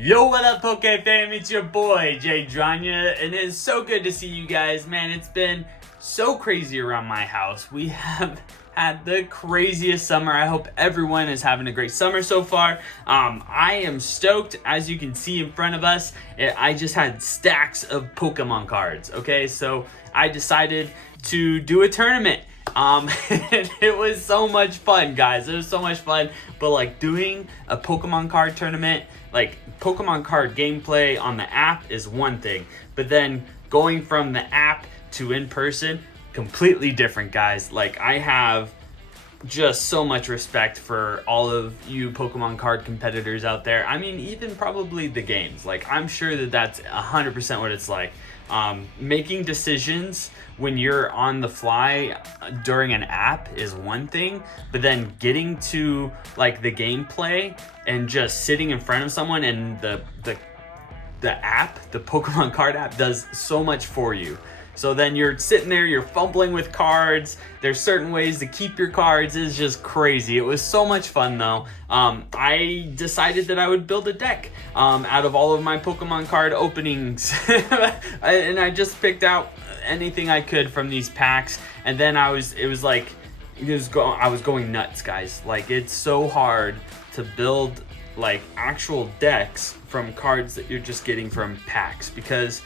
Yo, what up, Poke fam? It's your boy, Jay Dranya, and it is so good to see you guys. Man, it's been so crazy around my house. We have had the craziest summer. I hope everyone is having a great summer so far. I am stoked. As you can see in front of us, I just had stacks of Pokemon cards, okay? So I decided to do a tournament. It was so much fun, guys. It was so much fun. But like doing a Pokemon card tournament, like Pokemon card gameplay on the app is one thing, but then going from the app to in person, completely different, guys. Like, I have just so much respect for all of you Pokemon card competitors out there. I mean, even probably the games. Like, I'm sure that that's 100% what it's like. Making decisions when you're on the fly during an app is one thing, but then getting to like the gameplay and just sitting in front of someone, and the app, the Pokemon card app, does so much for you. So then you're sitting there, you're fumbling with cards. There's certain ways to keep your cards. It's just crazy. It was so much fun though. I decided that I would build a deck out of all of my Pokemon card openings. And I just picked out anything I could from these packs. And then I was going nuts, guys. Like, it's so hard to build like actual decks from cards that you're just getting from packs, because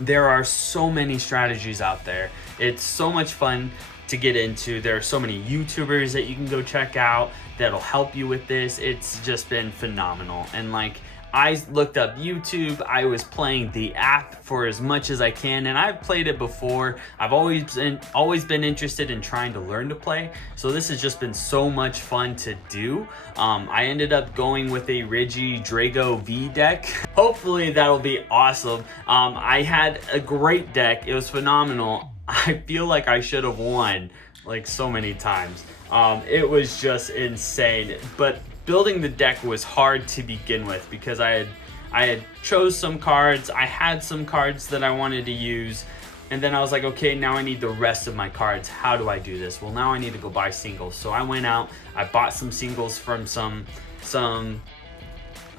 there are so many strategies out there. It's so much fun to get into. There are so many YouTubers that you can go check out that'll help you with this. It's just been phenomenal. And like, I looked up YouTube. I was playing the app for as much as I can, and I've played it before. I've always been interested in trying to learn to play, so this has just been so much fun to do. I ended up going with a Regidrago V deck. Hopefully that'll be awesome. I had a great deck. It was phenomenal. I feel like I should have won like so many times. It was just insane, but building the deck was hard to begin with, because I had chose some cards. I had some cards that I wanted to use, and then I was like, okay, now I need the rest of my cards. How do I do this? Well, now I need to go buy singles. So I went out, I bought some singles from some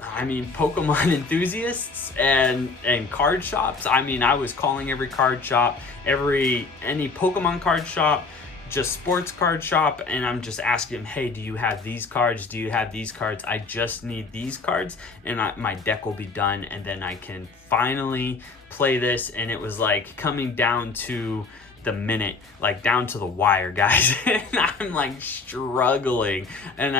Pokemon enthusiasts and card shops. I mean, I was calling every card shop, any Pokemon card shop, just sports card shop, and I'm just asking them, hey, do you have these cards? Do you have these cards? I just need these cards, and my deck will be done, and then I can finally play this. And it was like coming down to the minute, like down to the wire, guys. And I'm like struggling, and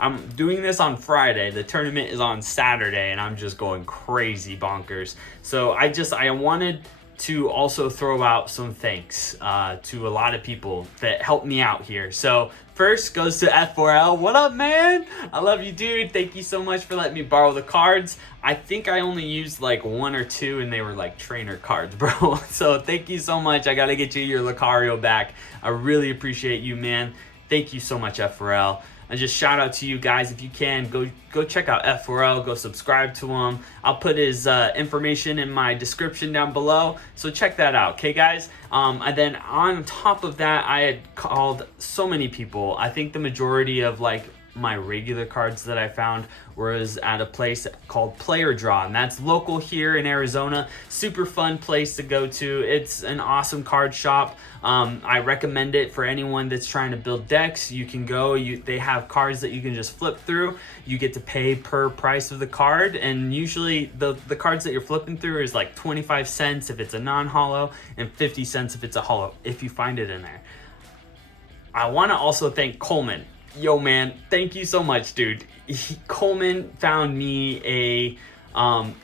I'm doing this on Friday. The tournament is on Saturday, and I'm just going crazy bonkers. So I wanted to also throw out some thanks to a lot of people that helped me out here. So first goes to F4L. What up, man? I love you, dude. Thank you so much for letting me borrow the cards. I think I only used like one or two, and they were like trainer cards, bro. So thank you so much. I gotta get you your Lucario back. I really appreciate you, man. Thank you so much, F4L. And just shout out to you guys. If you can, go check out F4L, go subscribe to him. I'll put his information in my description down below, so check that out, okay, guys? And then on top of that, I had called so many people. I think the majority of like my regular cards that I found was at a place called Player Draw, and that's local here in Arizona. Super fun place to go to. It's an awesome card shop. I recommend it for anyone that's trying to build decks. You can go, they have cards that you can just flip through. You get to pay per price of the card, and usually the cards that you're flipping through is like 25 cents if it's a non-holo, and 50 cents if it's a holo, if you find it in there. I want to also thank Coleman. Yo, man, thank you so much, dude. Coleman found me a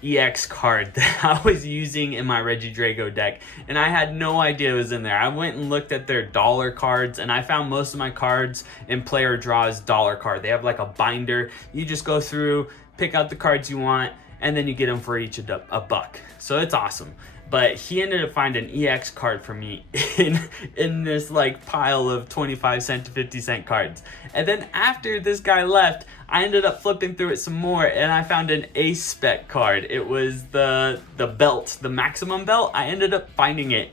EX card that I was using in my Regidrago deck, and I had no idea it was in there. I went and looked at their dollar cards, and I found most of my cards in Player Draw's dollar card. They have like a binder. You just go through, pick out the cards you want, and then you get them for each a buck. So it's awesome. But he ended up finding an EX card for me in this like pile of 25 cent to 50 cent cards. And then after this guy left, I ended up flipping through it some more, and I found an Ace Spec card. It was the belt, the maximum belt. I ended up finding it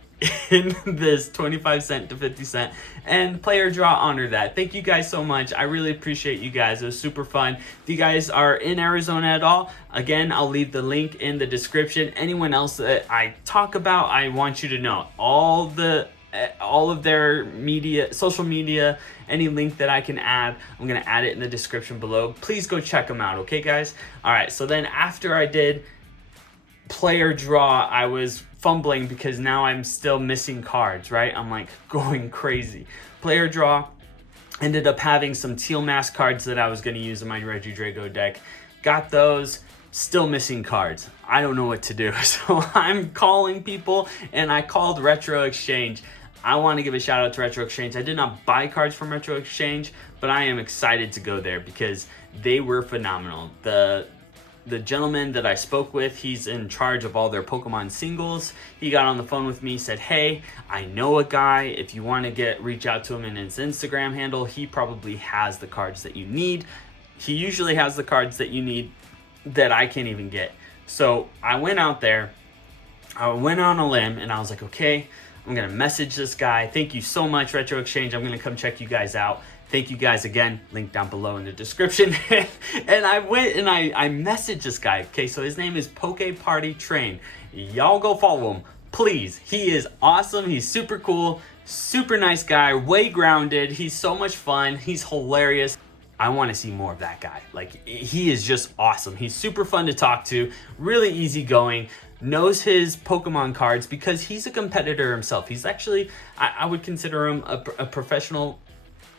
in this 25 cent to 50 cent, and player draw honor that. Thank you guys so much. I really appreciate you guys. It was super fun. If you guys are in Arizona at all, again, I'll leave the link in the description. Anyone else that I talk about, I want you to know all of their media, social media, any link that I can add, I'm gonna add it in the description below. Please go check them out, okay guys? All right, so then after I did player draw, I was fumbling because now I'm still missing cards, right? I'm like going crazy. Player draw, ended up having some teal mask cards that I was going to use in my Regidrago deck. Got those, still missing cards. I don't know what to do. So I'm calling people, and I called Retro Exchange. I want to give a shout out to Retro Exchange. I did not buy cards from Retro Exchange, but I am excited to go there because they were phenomenal. The gentleman that I spoke with, he's in charge of all their Pokemon singles. He got on the phone with me, said, hey, I know a guy. If you want to reach out to him in his Instagram handle, he probably has the cards that you need. He usually has the cards that you need that I can't even get. So I went out there, I went on a limb, and I was like, okay, I'm going to message this guy. Thank you so much, Retro Exchange. I'm going to come check you guys out. Thank you guys again. Link down below in the description. And I went and I messaged this guy. Okay, so his name is PokePartyTrain. Y'all go follow him, please. He is awesome. He's super cool, super nice guy, way grounded. He's so much fun. He's hilarious. I want to see more of that guy. Like, he is just awesome. He's super fun to talk to, really easygoing, knows his Pokemon cards because he's a competitor himself. He's actually, I would consider him a professional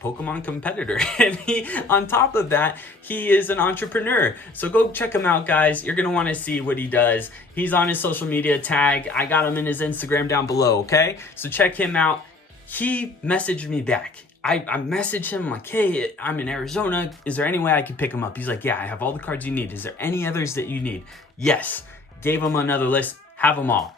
Pokemon competitor. And he, on top of that, he is an entrepreneur. So go check him out, guys. You're going to want to see what he does. He's on his social media tag. I got him in his Instagram down below, okay? So check him out. He messaged me back. I messaged him like, hey, I'm in Arizona. Is there any way I can pick him up? He's like, yeah, I have all the cards you need. Is there any others that you need? Yes. Gave him another list. Have them all.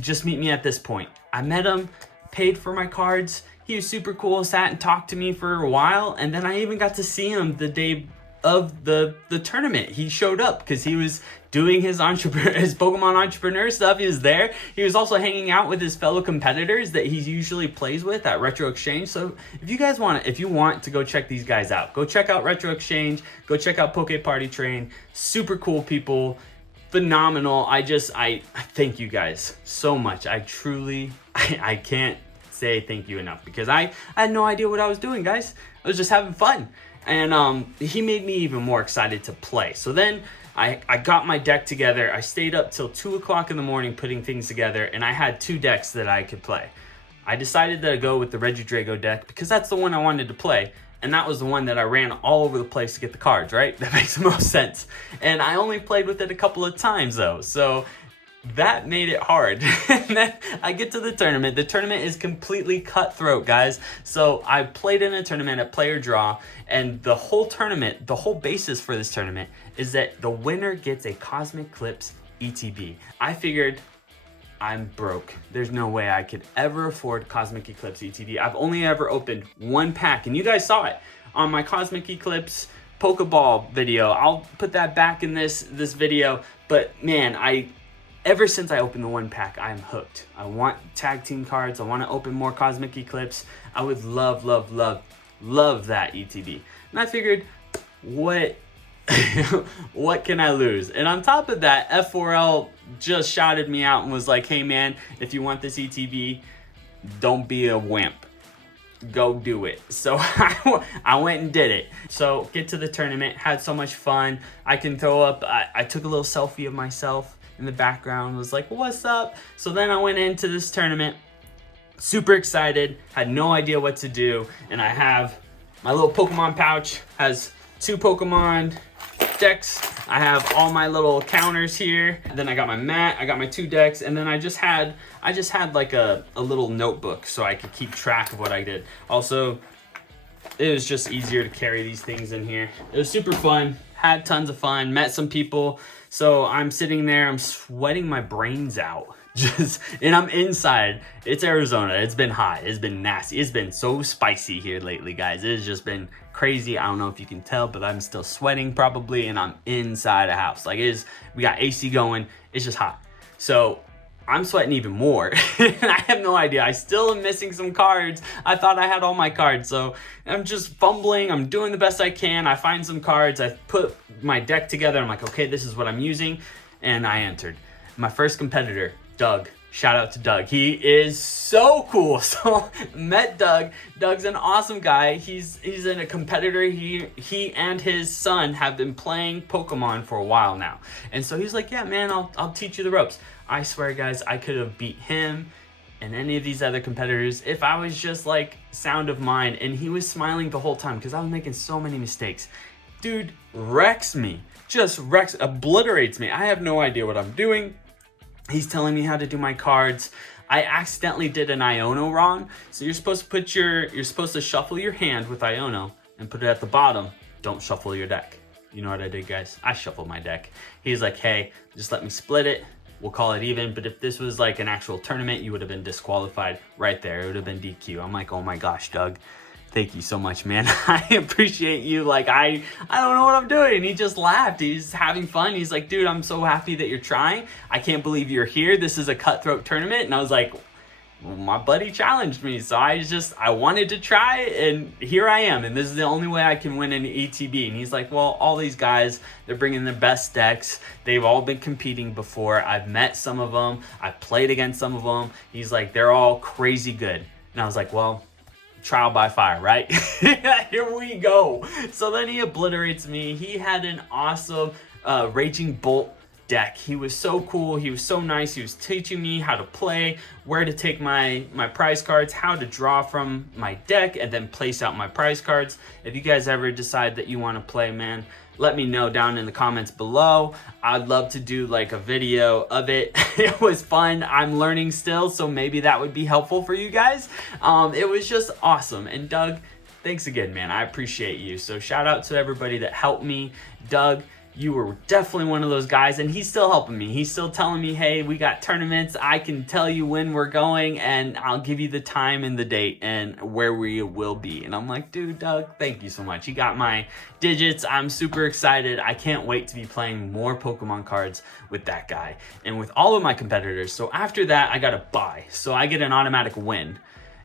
Just meet me at this point. I met him, paid for my cards. He was super cool, sat and talked to me for a while, and then I even got to see him the day of the tournament. He showed up because he was doing his Pokemon entrepreneur stuff. He was there. He was also hanging out with his fellow competitors that he usually plays with at Retro Exchange. So if you want to go check these guys out, go check out Retro Exchange, go check out PokePartyTrain. Super cool people, phenomenal. I thank you guys so much. I can't say thank you enough because I had no idea what I was doing, guys. I was just having fun, and he made me even more excited to play. So then I got my deck together. I stayed up till 2 o'clock in the morning putting things together, and I had 2 decks that I could play. I decided to go with the Regidrago deck because that's the one I wanted to play, and that was the one that I ran all over the place to get the cards, right? That makes the most sense. And I only played with it a couple of times though, so that made it hard. And then I get to the tournament. The tournament is completely cutthroat, guys. So I played in a tournament at player draw, and the whole tournament, the whole basis for this tournament is that the winner gets a Cosmic Eclipse ETB. I figured, I'm broke. There's no way I could ever afford Cosmic Eclipse ETB. I've only ever opened 1 pack, and you guys saw it on my Cosmic Eclipse Pokeball video. I'll put that back in this video. But man, ever since I opened the 1 pack, I am hooked. I want tag team cards. I want to open more Cosmic Eclipse. I would love that ETB. And I figured, what can I lose? And on top of that, F4L just shouted me out and was like, hey man, if you want this ETB, don't be a wimp. Go do it. So I went and did it. So get to the tournament, had so much fun. I can throw up, I took a little selfie of myself in the background, was like, what's up? So then I went into this tournament, super excited, had no idea what to do, and I have my little Pokemon pouch, has 2 Pokemon decks. I have all my little counters here. Then I got my mat, I got my 2 decks, and then I just had like a little notebook so I could keep track of what I did. Also, it was just easier to carry these things in here. It was super fun, had tons of fun, met some people. So I'm sitting there, I'm sweating my brains out. And I'm inside. It's Arizona. It's been hot. It's been nasty. It's been so spicy here lately, guys. It has just been crazy. I don't know if you can tell, but I'm still sweating probably, and I'm inside a house. Like, we got AC going. It's just hot. So I'm sweating even more. I have no idea. I still am missing some cards. I thought I had all my cards, so I'm just fumbling. I'm doing the best I can. I find some cards. I put my deck together. I'm like, okay, this is what I'm using, and I entered. My first competitor, Doug. Shout out to Doug. He is so cool. So met Doug. Doug's an awesome guy. He's a competitor. He and his son have been playing Pokemon for a while now. And so he's like, yeah, man, I'll teach you the ropes. I swear, guys, I could have beat him and any of these other competitors if I was just like sound of mind. And he was smiling the whole time because I was making so many mistakes. Dude wrecks me. Just wrecks, obliterates me. I have no idea what I'm doing. He's telling me how to do my cards. I accidentally did an Iono wrong. So you're supposed to shuffle your hand with Iono and put it at the bottom. Don't shuffle your deck. You know what I did, guys? I shuffled my deck. He's like, hey, just let me split it. We'll call it even. But if this was like an actual tournament, you would have been disqualified right there. It would have been DQ. I'm like, oh my gosh, Doug. Thank you so much, man. I appreciate you. Like, I don't know what I'm doing. And he just laughed. He's having fun. He's like, dude, I'm so happy that you're trying. I can't believe you're here. This is a cutthroat tournament. And I was like, well, my buddy challenged me. So I wanted to try, and here I am. And this is the only way I can win an ETB. And he's like, well, all these guys, they're bringing their best decks. They've all been competing before. I've met some of them. I've played against some of them. He's like, they're all crazy good. And I was like, well, trial by fire, right? Here we go. So then he obliterates me. He had an awesome Raging Bolt deck. He was so cool. He was so nice. He was teaching me how to play, where to take my prize cards, how to draw from my deck, and then place out my prize cards. If you guys ever decide that you want to play, man, let me know down in the comments below. I'd love to do like a video of it. It was fun. I'm learning still, so maybe that would be helpful for you guys. It was just awesome. And Doug, thanks again, man. I appreciate you. So shout out to everybody that helped me. Doug, you were definitely one of those guys, and he's still helping me. He's still telling me, hey, we got tournaments. I can tell you when we're going, and I'll give you the time and the date and where we will be. And I'm like, dude, Doug, thank you so much. You got my digits. I'm super excited. I can't wait to be playing more Pokemon cards with that guy and with all of my competitors. So after that, I got a bye. So I get an automatic win.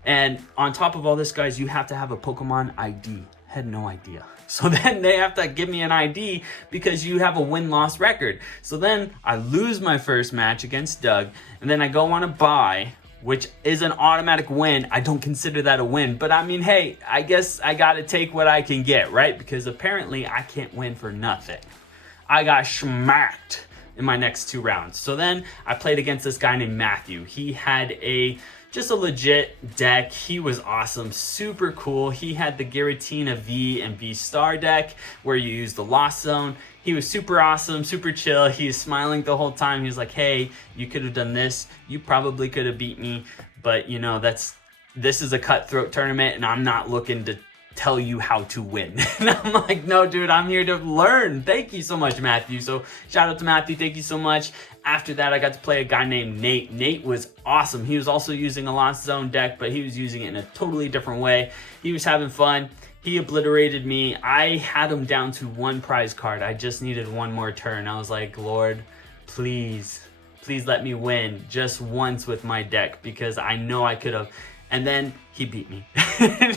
And on top of all this, guys, you have to have a Pokemon ID. Had no idea. So then they have to give me an ID because you have a win-loss record. So then I lose my first match against Doug, and then I go on a bye, which is an automatic win. I don't consider that a win, but I mean, hey, I guess I gotta take what I can get, right? Because apparently I can't win for nothing. I got smacked in my next 2 rounds. So then I played against this guy named Matthew. He had just a legit deck. He was awesome, super cool. He had the Giratina V and V Star deck where you use the Lost Zone. He was super awesome, super chill. He was smiling the whole time. He was like, hey, you could have done this. You probably could have beat me, but you know, this is a cutthroat tournament and I'm not looking to tell you how to win. And I'm like, no, dude, I'm here to learn. Thank you so much, Matthew. So shout out to Matthew. Thank you so much. After that, I got to play a guy named Nate. Nate was awesome. He was also using a Lost Zone deck, but he was using it in a totally different way. He was having fun. He obliterated me. I had him down to 1 prize card. I just needed 1 more turn. I was like, Lord, please let me win just once with my deck because I know I could have. And then he beat me.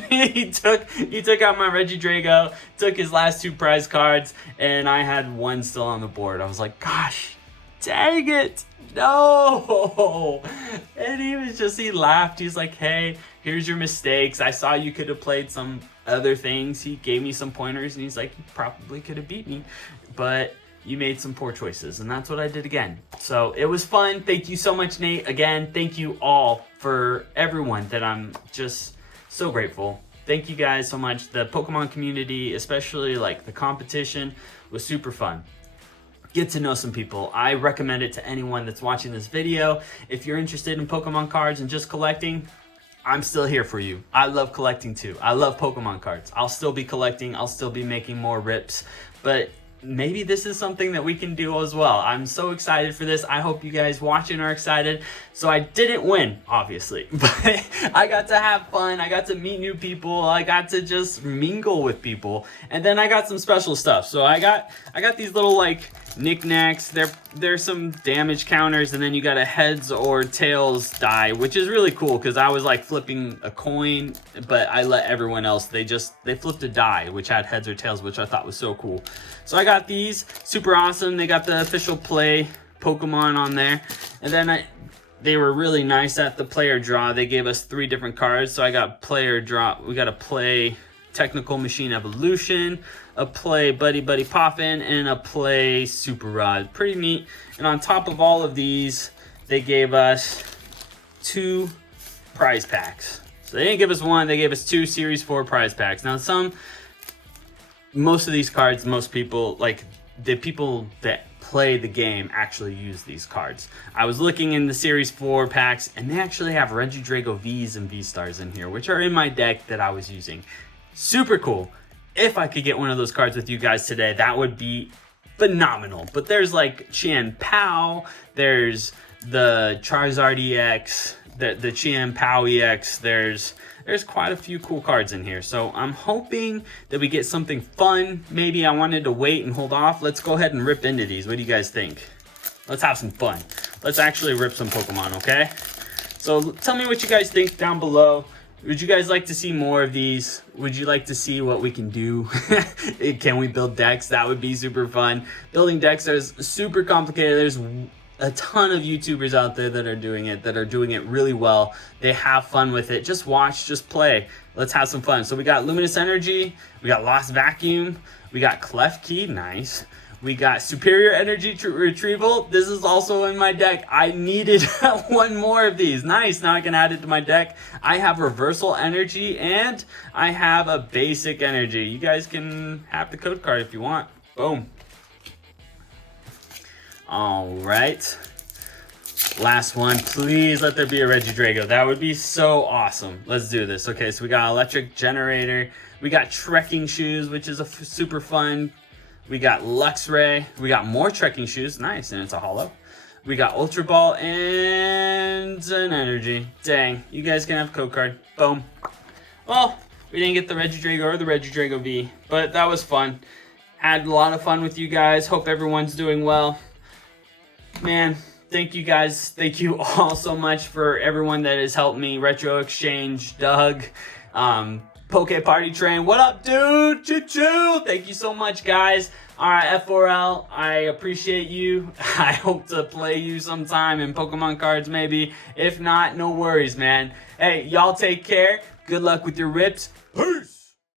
he took out my Regidrago, took his last 2 prize cards, and I had 1 still on the board. I was like, gosh, dang it, no. And he laughed. He's like, hey, here's your mistakes. I saw you could have played some other things. He gave me some pointers, and he's like, you probably could have beat me, but you made some poor choices, and that's what I did again. So it was fun. Thank you so much, Nate. Again, thank you all for everyone that I'm just so grateful. Thank you guys so much. The Pokemon community, especially like the competition, was super fun. Get to know some people. I recommend it to anyone that's watching this video. If you're interested in Pokemon cards and just collecting, I'm still here for you. I love collecting too. I love Pokemon cards. I'll still be collecting. I'll still be making more rips, but maybe this is something that we can do as well. I'm so excited for this. I hope you guys watching are excited. So I didn't win, obviously, but I got to have fun. I got to meet new people. I got to just mingle with people. And then I got some special stuff. So I got these little like knickknacks. There's some damage counters, and then you got a heads or tails die, which is really cool because I was like flipping a coin, but I let everyone else, they flipped a die which had heads or tails, which I thought was so cool. So I got these, super awesome. They got the official play Pokemon on there, and then they were really nice at the player draw. They gave us 3 different cards. So I got player draw. We got a play Technical Machine Evolution, a play Buddy Buddy Poffin, and a play Super Rod. Pretty neat. And on top of all of these, they gave us 2 prize packs. So they didn't give us 1, they gave us 2 Series 4 prize packs. Now most of these cards, most people, like the people that play the game actually use these cards. I was looking in the Series 4 packs, and they actually have Regidrago Vs and V-Stars in here, which are in my deck that I was using. Super cool. If I could get one of those cards with you guys today, that would be phenomenal. But there's like Qian Pao, there's the Charizard EX, the Qian Pao EX, there's quite a few cool cards in here. So I'm hoping that we get something fun. Maybe I wanted to wait and hold off. Let's go ahead and rip into these. What do you guys think? Let's have some fun. Let's actually rip some Pokemon, okay? So tell me what you guys think down below. Would you guys like to see more of these? Would you like to see what we can do? Can we build decks? That would be super fun. Building decks is super complicated. There's a ton of YouTubers out there that are doing it really well. They have fun with it. Just watch, just play. Let's have some fun. So we got Luminous Energy, we got Lost Vacuum, we got Klefki, nice. We got Superior Energy Retrieval. This is also in my deck. I needed 1 more of these. Nice, now I can add it to my deck. I have Reversal Energy, and I have a Basic Energy. You guys can have the code card if you want. Boom. All right. Last one. Please let there be a Regidrago. That would be so awesome. Let's do this. Okay, so we got Electric Generator. We got Trekking Shoes, which is super fun. We got Luxray. We got more Trekking Shoes. Nice, and it's a holo. We got Ultra Ball and an Energy. Dang, you guys can have code card. Boom. Well, we didn't get the Regidrago or the Regidrago V, but that was fun. Had a lot of fun with you guys. Hope everyone's doing well. Man, thank you guys. Thank you all so much for everyone that has helped me. Retro Exchange, Doug, PokePartyTrain. What up, dude? Choo-choo. Thank you so much, guys. All right, F4L, I appreciate you. I hope to play you sometime in Pokemon cards, maybe. If not, no worries, man. Hey, y'all take care. Good luck with your rips. Peace.